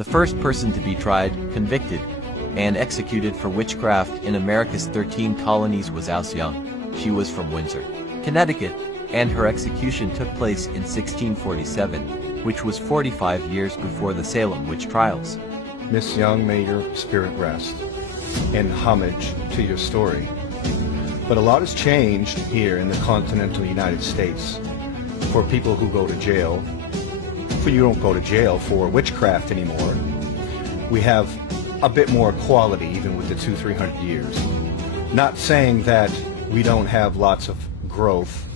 The first person to be tried, convicted, and executed for witchcraft in America's 13 colonies was Alice Young. She was from Windsor, Connecticut, and her execution took place in 1647, which was 45 years before the Salem witch trials. Miss Young, may your spirit rest in homage to your story. But a lot has changed here in the continental United States for people who go to jail. For you don't go to jail for witchcraft anymore. We have a bit more equality even with the 200-300 years. Not saying that we don't have lots of growth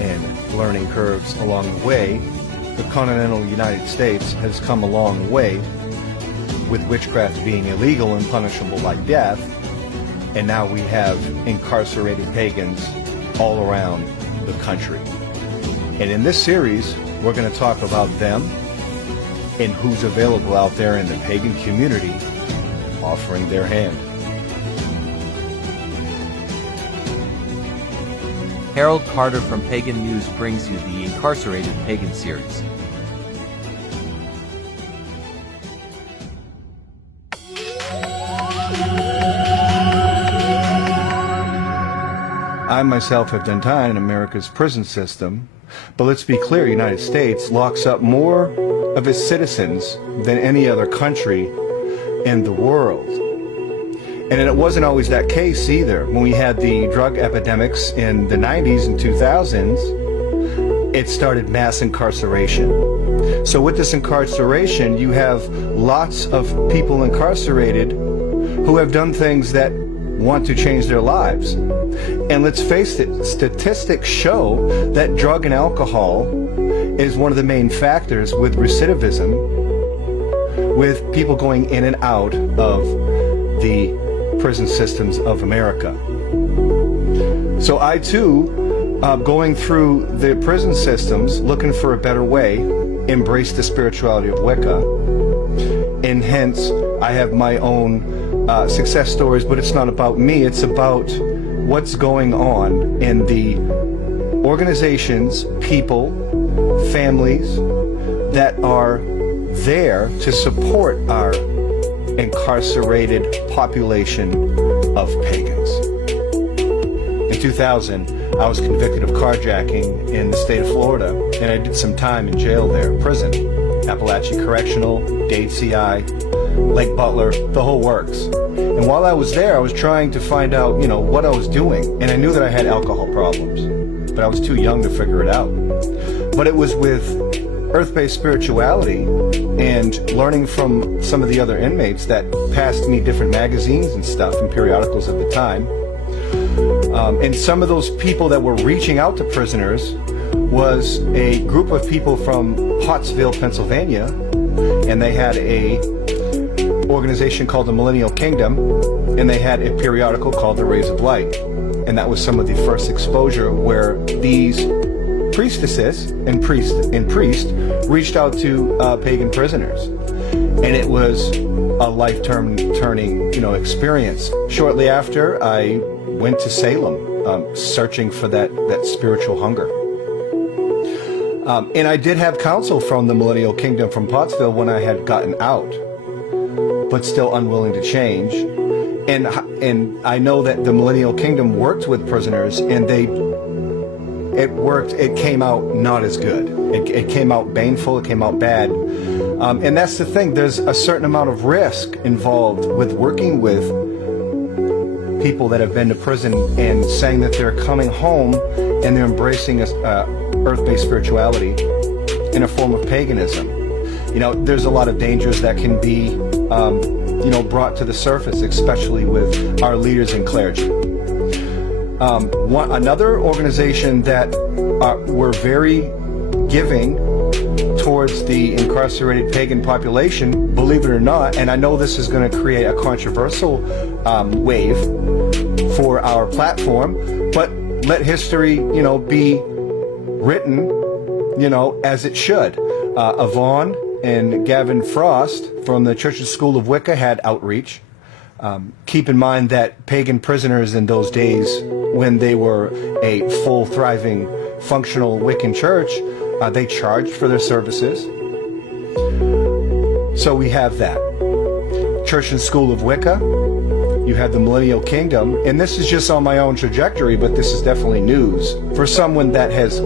and learning curves along the way. The continental United States has come a long way with witchcraft being illegal and punishable by death, and now we have incarcerated pagans all around the country. And in this series, we're going to talk about them and who's available out there in the pagan community offering their hand. Harold Carter from Pagan News brings you the Incarcerated Pagan series. I myself have done time in America's prison system, but let's be clear, the United States locks up more of its citizens than any other country in the world. And it wasn't always that case either. When we had the drug epidemics in the 90s and 2000s, it started mass incarceration. So with this incarceration, you have lots of people incarcerated who have done things that want to change their lives. And let's face it, statistics show that drug and alcohol is one of the main factors with recidivism, with people going in and out of the prison systems of America. So I too, going through the prison systems, looking for a better way, embrace the spirituality of Wicca, and hence I have my own success stories, but it's not about me, it's about what's going on in the organizations, people, families that are there to support our incarcerated population of pagans. In 2000, I was convicted of carjacking in the state of Florida, and I did some time in jail there, prison, Appalachia Correctional, Dade CI, Lake Butler, the whole works. And while I was there, I was trying to find out, what I was doing. And I knew that I had alcohol problems, but I was too young to figure it out. But it was with earth-based spirituality and learning from some of the other inmates that passed me different magazines and stuff and periodicals at the time. And some of those people that were reaching out to prisoners was a group of people from Pottsville, Pennsylvania, and they had a organization called the Millennial Kingdom, and they had a periodical called the Rays of Light. And that was some of the first exposure where these priestesses and priests reached out to pagan prisoners. And it was a life-turning, experience. Shortly after, I went to Salem, searching for that spiritual hunger. And I did have counsel from the Millennial Kingdom from Pottsville when I had gotten out, but still unwilling to change. And I know that the Millennial Kingdom worked with prisoners, and it worked. It came out not as good. It came out baneful. It came out bad. And that's the thing. There's a certain amount of risk involved with working with people that have been to prison and saying that they're coming home and they're embracing earth-based spirituality in a form of paganism. There's a lot of dangers that can be, brought to the surface, especially with our leaders and clergy. Another organization that were very giving towards the incarcerated pagan population, believe it or not, and I know this is going to create a controversial wave for our platform, but let history, be written, as it should. Yvonne and Gavin Frost from the Church's School of Wicca had outreach. Keep in mind that pagan prisoners in those days, when they were a full, thriving, functional Wiccan church, they charged for their services. So we have that. Church and School of Wicca. You have the Millennial Kingdom. And this is just on my own trajectory, but this is definitely news. For someone that has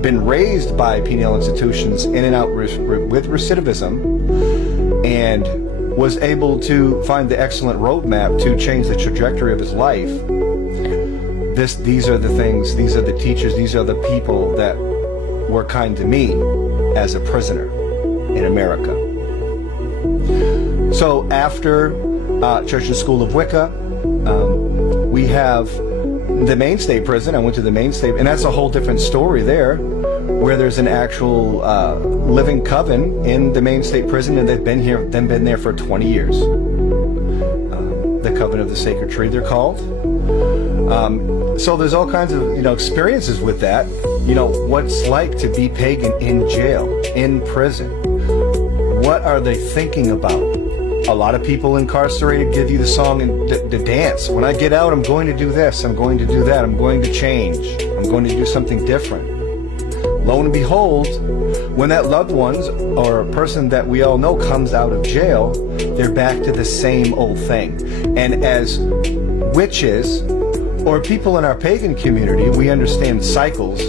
been raised by penal institutions in and out with recidivism and was able to find the excellent roadmap to change the trajectory of his life. These are the things, these are the teachers, these are the people that were kind to me as a prisoner in America. So after Church and School of Wicca, we have the main state prison. I went to the main state, and that's a whole different story there, where there's an actual living coven in the main state prison, and they've been there for 20 years. The Coven of the Sacred Tree, they're called. So there's all kinds of experiences with that. What's like to be pagan in jail, in prison. What are they thinking about? A lot of people incarcerated give you the song and the dance. When I get out, I'm going to do this, I'm going to do that, I'm going to change, I'm going to do something different. Lo and behold, when that loved ones or a person that we all know comes out of jail, they're back to the same old thing. And as witches or people in our pagan community, we understand cycles,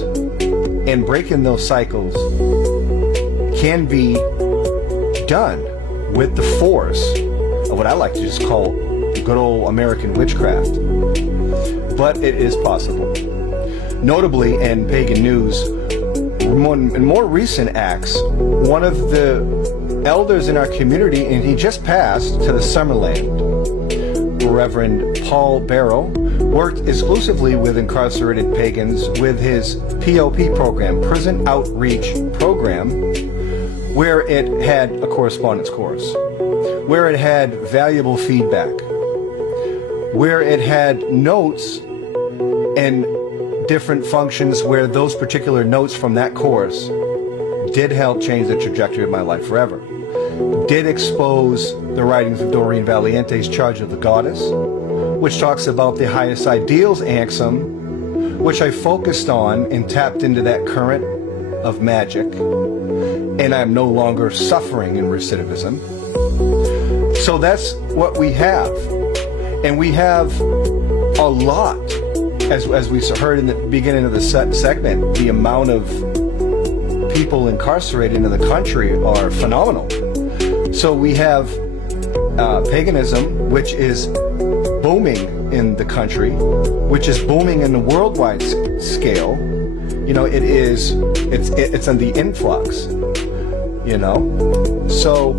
and breaking those cycles can be done with the force of what I like to just call good old American witchcraft. But it is possible. Notably, in pagan news, in more recent acts, one of the elders in our community, and he just passed to the Summerland, Reverend Paul Barrow, worked exclusively with incarcerated pagans with his POP program, Prison Outreach Program, where it had a correspondence course, where it had valuable feedback, where it had notes and different functions where those particular notes from that course did help change the trajectory of my life forever. Did expose the writings of Doreen Valiente's Charge of the Goddess, which talks about the highest ideals axiom, which I focused on and tapped into that current of magic, and I'm no longer suffering in recidivism. So that's what we have. And we have a lot, as we heard in the beginning of the segment, the amount of people incarcerated in the country are phenomenal. So we have paganism, which is booming in the country, which is booming in the worldwide scale. It's on the influx, So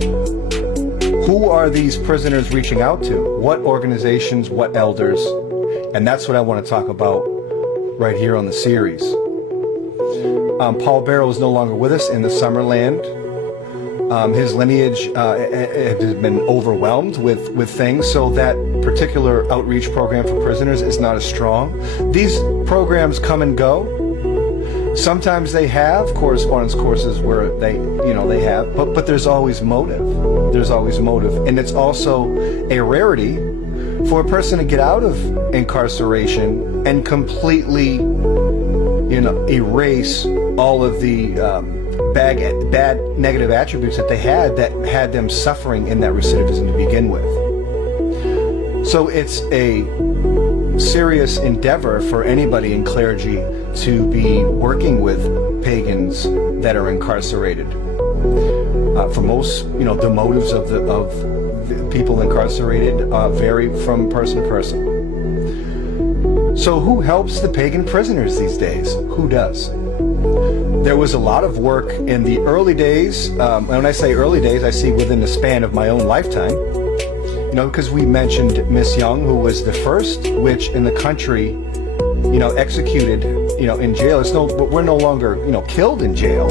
who are these prisoners reaching out to? What organizations, what elders? And that's what I want to talk about right here on the series. Paul Barrow is no longer with us in the Summerland. His lineage has been overwhelmed with things, so that particular outreach program for prisoners is not as strong. These programs come and go. Sometimes they have correspondence courses where they have, but there's always motive. There's always motive. And it's also a rarity for a person to get out of incarceration and completely, erase all of the bad negative attributes that they had that had them suffering in that recidivism to begin with. So it's a serious endeavor for anybody in clergy to be working with pagans that are incarcerated. For most, the motives of the people incarcerated vary from person to person. So who helps the pagan prisoners these days? Who does? There was a lot of work in the early days. When I say early days, I see within the span of my own lifetime. Because we mentioned Miss Young, who was the first witch in the country, executed, in jail. We're no longer, killed in jail,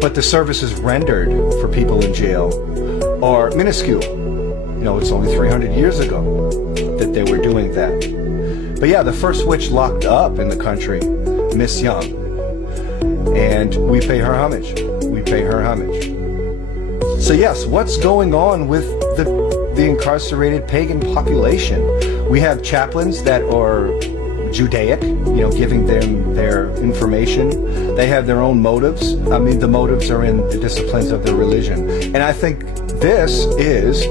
But the services rendered for people in jail are minuscule. It's only 300 years ago that they were doing that. But yeah, the first witch locked up in the country, Miss Young. And we pay her homage. We pay her homage. So yes, what's going on with the incarcerated pagan population? We have chaplains that are Judaic, giving them their information. They have their own motives. I mean, the motives are in the disciplines of their religion. And I think this is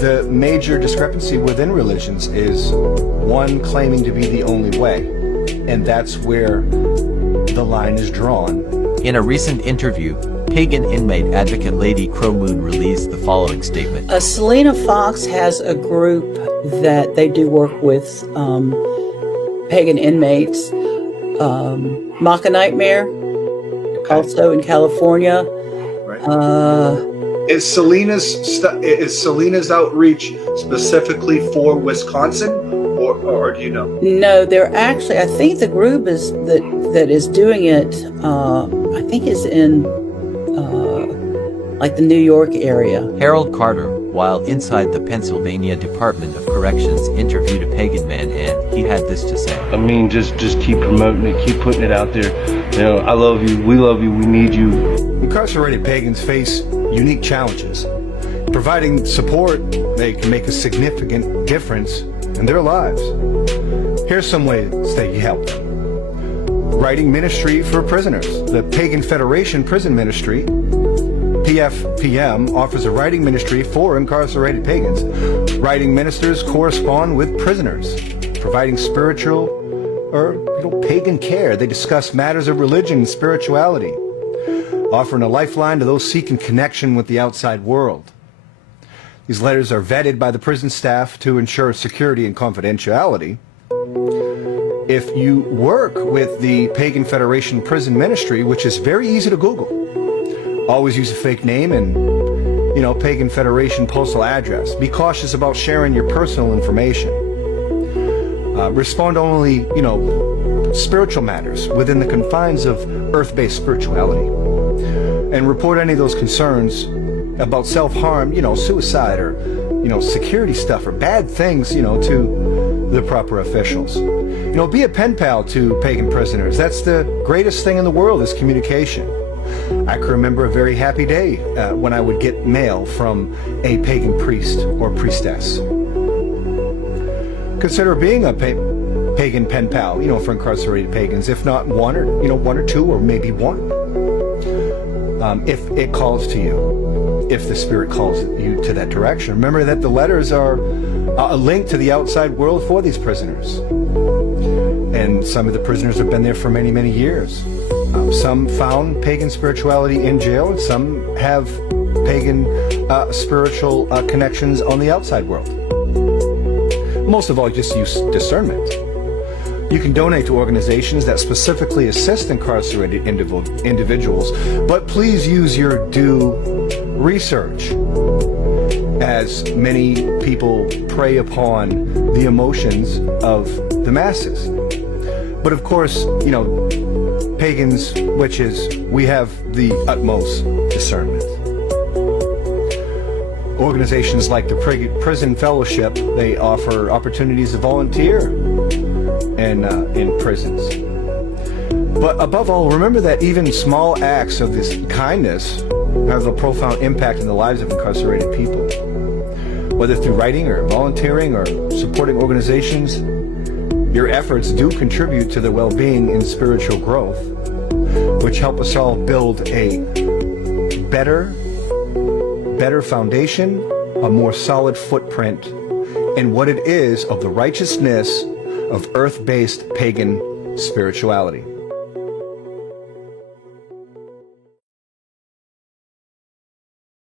the major discrepancy within religions, is one claiming to be the only way. And that's where the line is drawn. In a recent interview, pagan inmate advocate Lady Crow Moon released the following statement. Selena Fox has a group that they do work with pagan inmates. Maca Nightmare, also in California. Right. Is Selena's outreach specifically for Wisconsin, or do you know? No, they're actually, I think the group is that is doing it, I think is in like the New York area. Harold Carter, while inside the Pennsylvania Department of Corrections, interviewed a pagan man, and he had this to say. I mean, just keep promoting it, keep putting it out there. I love you, we need you. Incarcerated pagans face unique challenges. Providing support, they can make a significant difference in their lives. Here's some ways that you help them. Writing ministry for prisoners. The Pagan Federation Prison Ministry, PFPM, offers a writing ministry for incarcerated pagans. Writing ministers correspond with prisoners, providing spiritual or pagan care. They discuss matters of religion and spirituality, offering a lifeline to those seeking connection with the outside world. These letters are vetted by the prison staff to ensure security and confidentiality. If you work with the Pagan Federation Prison Ministry, which is very easy to Google, always use a fake name and, Pagan Federation postal address. Be cautious about sharing your personal information. Respond only, spiritual matters within the confines of earth-based spirituality. And report any of those concerns about self-harm, suicide or, security stuff or bad things, to the proper officials. Be a pen pal to pagan prisoners. That's the greatest thing in the world, is communication. I can remember a very happy day when I would get mail from a pagan priest or priestess. Consider being a pagan pen pal, for incarcerated pagans, if not one or two, or maybe one. If it calls to you, if the Spirit calls you to that direction. Remember that the letters are a link to the outside world for these prisoners. And some of the prisoners have been there for many, many years. Some found pagan spirituality in jail, and some have pagan spiritual connections on the outside world. Most of all, just use discernment. You can donate to organizations that specifically assist incarcerated individuals, but please use your due research, as many people prey upon the emotions of the masses. But of course, pagans, witches, we have the utmost discernment. Organizations like the Prison Fellowship, they offer opportunities to volunteer in prisons. But above all, remember that even small acts of this kindness have a profound impact in the lives of incarcerated people. Whether through writing or volunteering or supporting organizations, your efforts do contribute to the well-being and spiritual growth, which help us all build a better foundation, a more solid footprint in what it is of the righteousness of earth-based pagan spirituality.